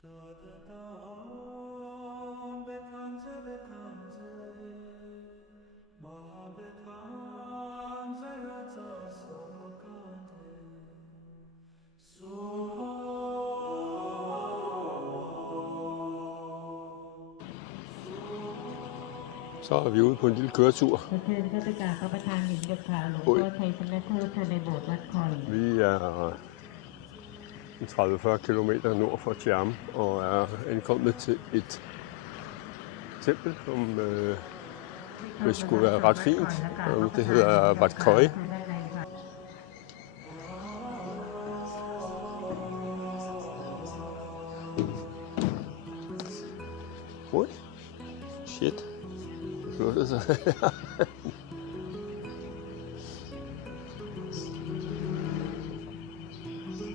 Så er vi ude på en lille køretur. Ui. Vi er 30-40 km nord for Chiam og er ankommet til et tempel, som det skulle være ret fint. Det hedder Wat Khoi. Ui. Shit. Det flyttede sig.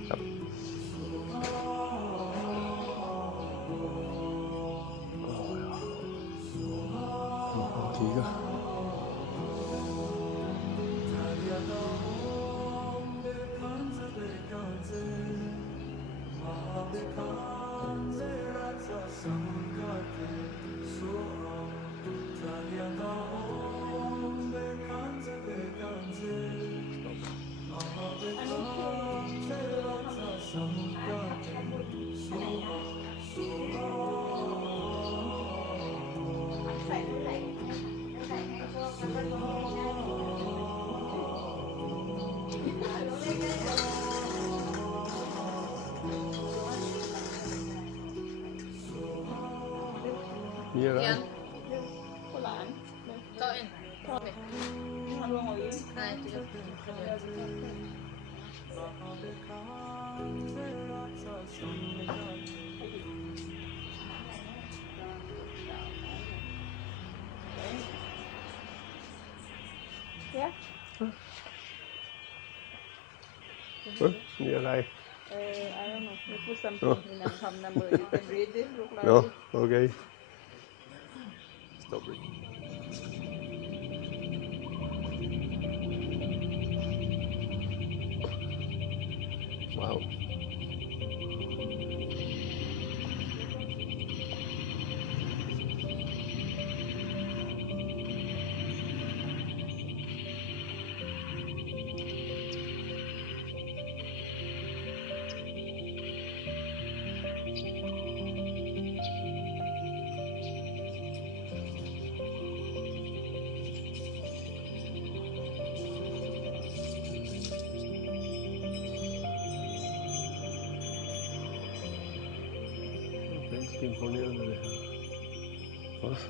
Ja. Og kigger. Mia der. Ja. Mia der. I don't know. You put something in a phone number. You can read it. Look like No, it. okay. Stop it. Wow. Ganske imponerende det her. Også.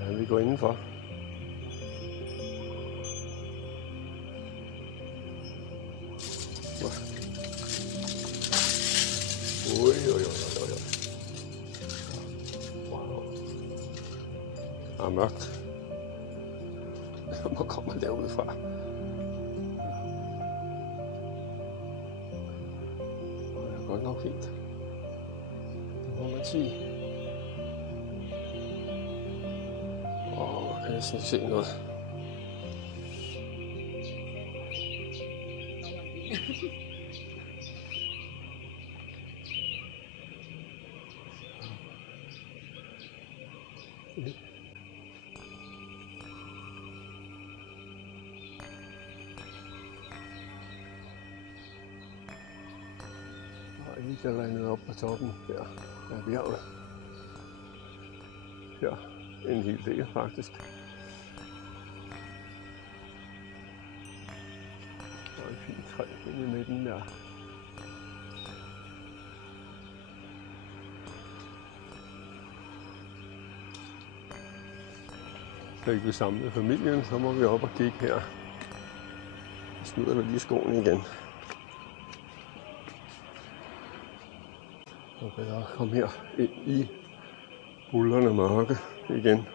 Ja, vi går indenfor. Ui. Wow. Det er mørkt. Hvor kommer derude fra? Det er godt nok fint. Det må man sige. Jeg kan næsten ikke se noget. Og I der landet op på toppen her af bjerget. Her en hel del faktisk. Og en fin træ inde i midten der. Så ikke vi samle familien, så må vi op og kigge her. Så smider vi lige skoene igen. Og bedre komme her ind i buldrende mørke igen.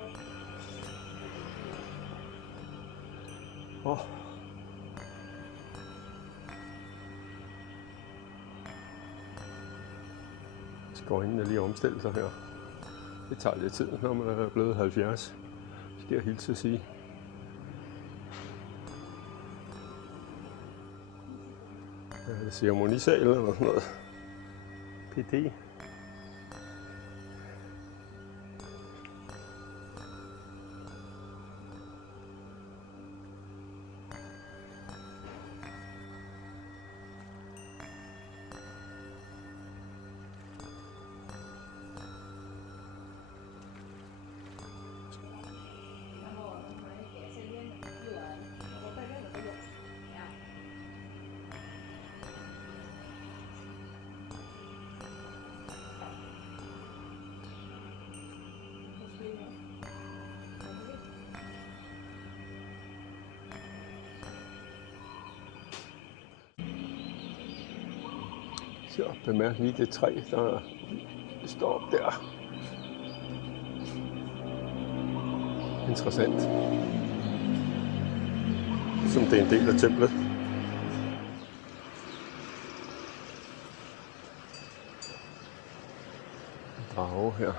Skal øjnene lige omstille sig her. Det tager lidt tid, når man er blevet 70. skal jeg hilse at sige. Er det ceremonisal eller sådan noget? PT. Så bemærk lige det træ, der står op der. Interessant. Som det er en del af templet. En drage her.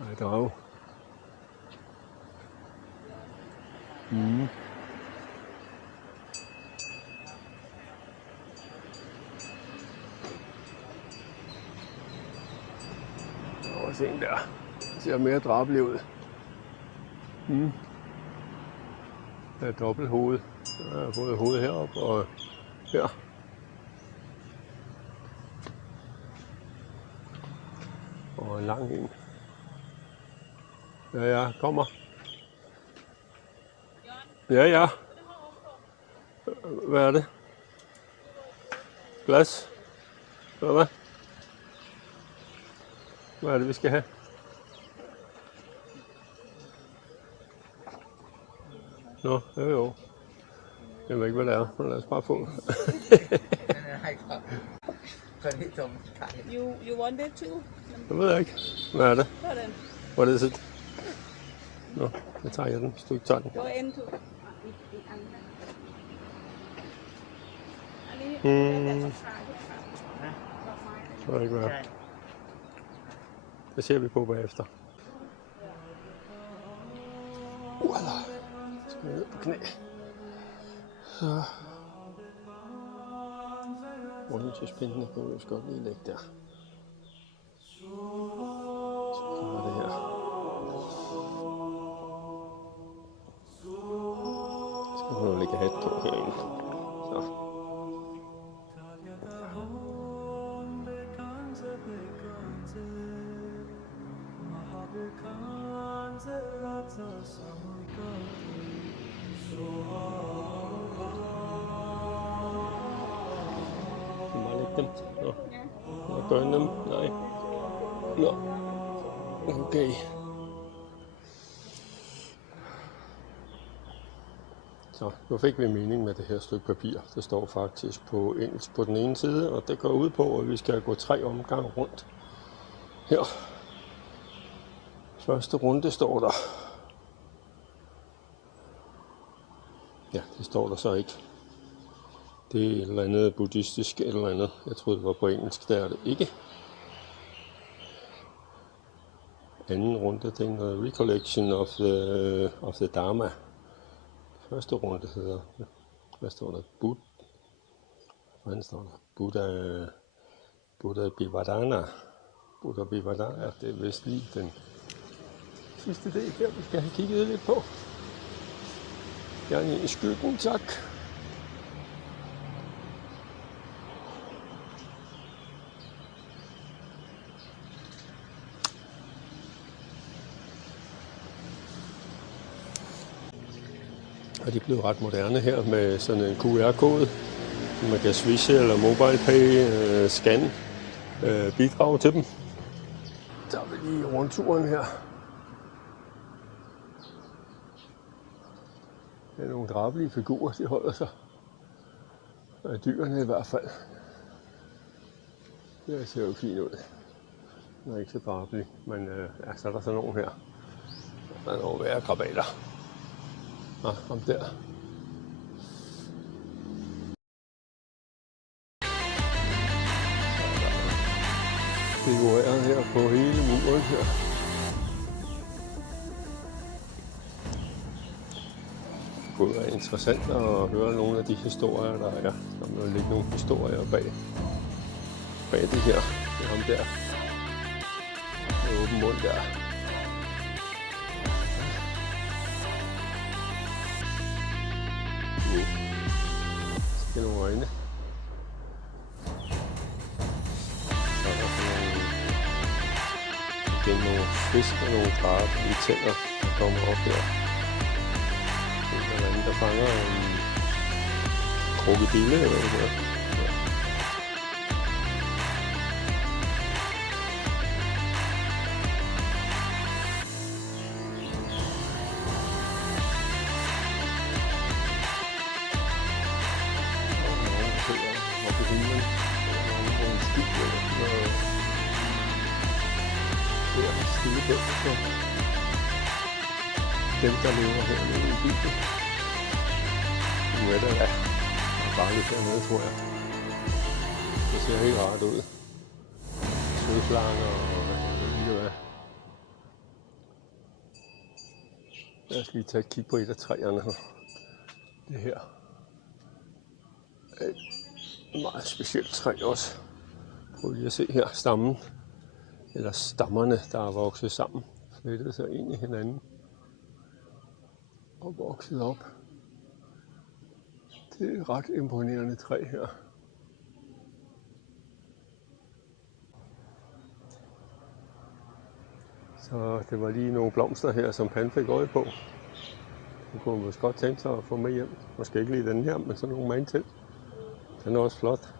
Nej, drage. Der er også en der. Ser mere drabelig ud. Der er dobbelt hoved. Der er både hovedet heroppe og her. Og en lang en. Ja, kommer. Ja. Hvad er det? Glas? Eller hvad? Hvad er det, vi skal have? Nå, jo. Jeg ved ikke, hvad det er, men lad os bare få. You want it too? Jeg ved ikke. Hvad er det? Sådan. What is it? Nå, jeg tager den, hvis du ikke tager den. Go into. Så er ikke hvad. Det ser vi på bagefter. Voilà. Så skal vi ned på knæ. Så. Rundetidsspindene kan vi også godt lige lægge der. Så kommer det her. Så skal vi lægge hat på herinde. Så. Bare lægge dem. Nå. Må jeg børne dem? Nej. Nå. Okay. Så nu fik vi mening med det her stykke papir. Det står faktisk på engelsk på den ene side, og det går ud på, at vi skal gå 3 omgange rundt. Her. Første runde står der. Ja, det står der så ikke. Det er et eller andet buddhistisk eller andet. Jeg troede, det var på engelsk. Det er det ikke. Anden runde, det er noget recollection of the Dharma. Første runde hedder, hvad står der? Hvad står der? Buddha Bivadana. Buddha Bivadana, det er vist lige den sidste del her, vi skal have kigget lidt på. Gerne i skyggen, tak. Og de er blevet ret moderne her med sådan en QR-kode, man kan swishe eller MobilePay, scanne, bidrage til dem. Så tager vi lige rundturen her. Det er nogle drabelige figurer, de holder sig. Af dyrene i hvert fald. Det ser jo fint ud. Den er ikke så drabelig, men ja, så er der sådan nogle her. Der er nogle værre krabater. Nå, om der. Dekoreret her på hele muren her. kunne være interessant at høre nogle af de historier, der er. Der må ligge nogle historier bag det her. Det er ham der. Med åben mund der. Det er nogle øjne. Så er der sådan nogle fisk og nogle krabbe i tænder, der kommer op her. Det er en anden, der fanger en krokodille eller noget. Ja. Oppe i himlen. Der er en skib eller noget. Det er en stille bøn for dem, der lever hernede i byen. Nu er der bare lidt hernede, tror jeg. Det ser helt rart ud. Sødslanger og hvad ved hvad. Lad os lige tage et kig på et af træerne her. Det her er et meget specielt træ også. Prøv lige at se her stammen. Eller stammerne, der er vokset sammen. Flettet sig ind i hinanden. Og vokset op. Det er et ret imponerende træ her. Så det var lige nogle blomster her, som Pan fik øje på. Det kunne man måske godt tænke sig at få med hjem. Måske ikke lige den her, men sådan nogle med til. Den er også flot.